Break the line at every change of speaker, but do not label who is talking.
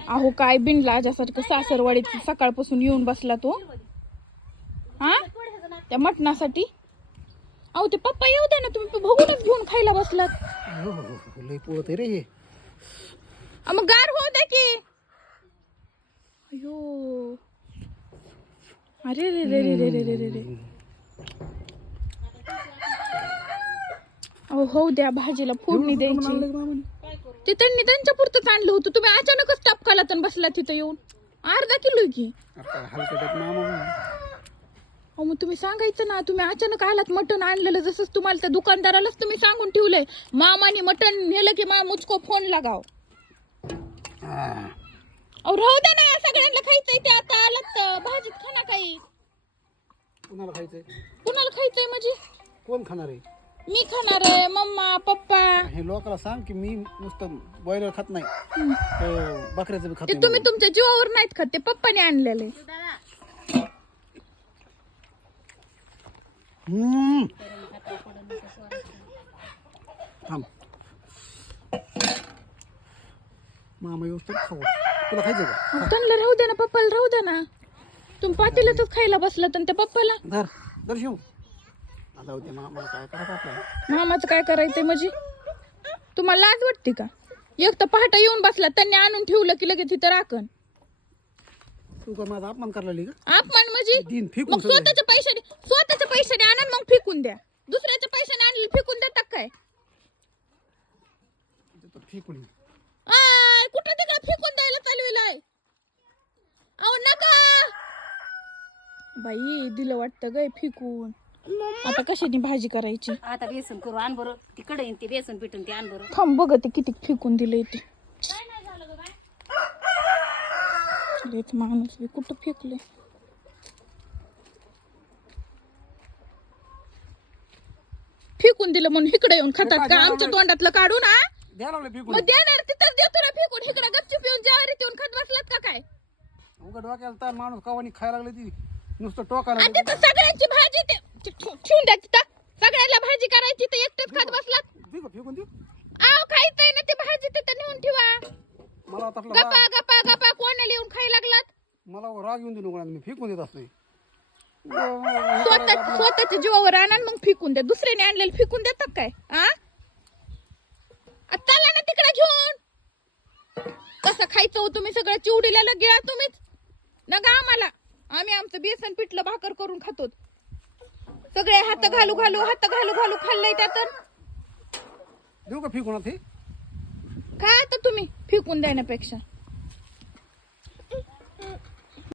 अहो काय बिनला आजासारखं सासरवाडीत सकाळपासून येऊन बसला तो हा त्या मटणासाठी. अहो ते पप्पा येऊ द्या ना, तुम्ही बघूनच घेऊन खायला बसलात.
लय पोळत रे हे.
मग गार होऊ द्या की. अयो अरे रे रे रे रे रे रे रे. अहो होऊ द्या, भाजीला फोडणी द्यायची. ते त्यांनी त्यांच्या पुरतच आणलं होतं, तुम्ही अचानकच टापकाला तर बसला तिथं येऊन. अर्धा किलो की. अहो मग तुम्ही सांगायचं ना, तुम्ही अचानक आलात मटण आणलेलं, जसंच तुम्हाला त्या दुकानदारालाच तुम्ही सांगून ठेवलंय मामाने मटण नेलं की मा मुझको फोन लगाव. अहो राहू द्या ना, सगळ्यांना खायचंय ते. आता आलात तर भाजीत खा ना काही.
कुणाला खायचंय?
कुणाला खायचंय म्हणजे?
कोण खाणार आहे?
मी खाणार आहे, मम्मा पप्पा.
हे लोकांना सांग की मी नुसतं बॉयलर खात नाही, बकऱ्याचं बी खात
ते
नाही.
तुम्ही तुमच्या जीवावर नाहीत खात, ते पप्पाने आणलेले.
थांब मामा येऊस तर खाऊ. तुला खायचं का?
त्यांना राहू द्या ना, पप्पाला राहू द्या ना. तुम्ही पातेल्यातच खायला बसलात आणि त्या पप्पाला.
धर धर शिव. आता होते मामाला काय करायचं आपल्याला?
मामाचं काय करायचंय म्हणजे? तुम्हाला लाज वाटते का? एक तर पहाटा येऊन बसला, त्यांनी आणून ठेवलं की लगेच इथं राखण.
तू का माझा अपमान करायला का?
अपमान म्हणजे?
दिन फेकून
मग स्वतःच्या पैशाने आणा मग फेकून द्या. दुसऱ्याच्या पैशाने आणलं फेकून देतात काय?
फेकून
कुठं तिकडे फेकून द्यायला चालविलाय? अहो नका बाई, दिलं वाटतं गय फेकून. आता कशाने भाजी करायची?
आता बेसन करू, आण बरं. तिकडे येईन ते बेसन पिटून ते आण बरं.
थांब बघ ते किती फेकून दिलंय ते. माणूस बी कुठं फेकले. फेकून दिलं म्हणून इकडे येऊन खातात का? आमच्या तोंडातलं काढून.
द्या लागले फेकून.
मग देणार तिथंच देतो ना फेकून. इकडे गपचूप येऊन जेवारीत येऊन खात बसलात का काय?
उघड डोक्याला तर माणूस कवानी खायला लागले ती नुसतं टोकाला.
आणि तिथं सगळ्यांची भाजी ते ठेवून द्या तिथं. सगळ्याला भाजी करायची तर एकटेच खात बसलात.
दे का फेकून देऊ?
आव खायचंय ना ते भाजी तिथं नेऊन ठेवा.
मला आता आपला
गप्पा गप्पा गप्पा कोणाला येऊन खायला लागलात?
मला राग येऊन देऊ नका, मी फेकून देत असते.
स्वतःच्या जीवावर आणा मग फेकून द्या. दुसऱ्याने आणलेलं फेकून देतात काय? चला ना तिकडे घेऊन. कसं खायचं हो तुम्ही? सगळं चिवडीला गिळा तुम्हीच नका आम्हाला. आम्ही आमचं बेसन पिठलं भाकर करून खातो. सगळे हात घालू घालू खाल्लंय त्यात.
देऊ का फेकून ते?
खा आता तुम्ही फेकून देण्यापेक्षा.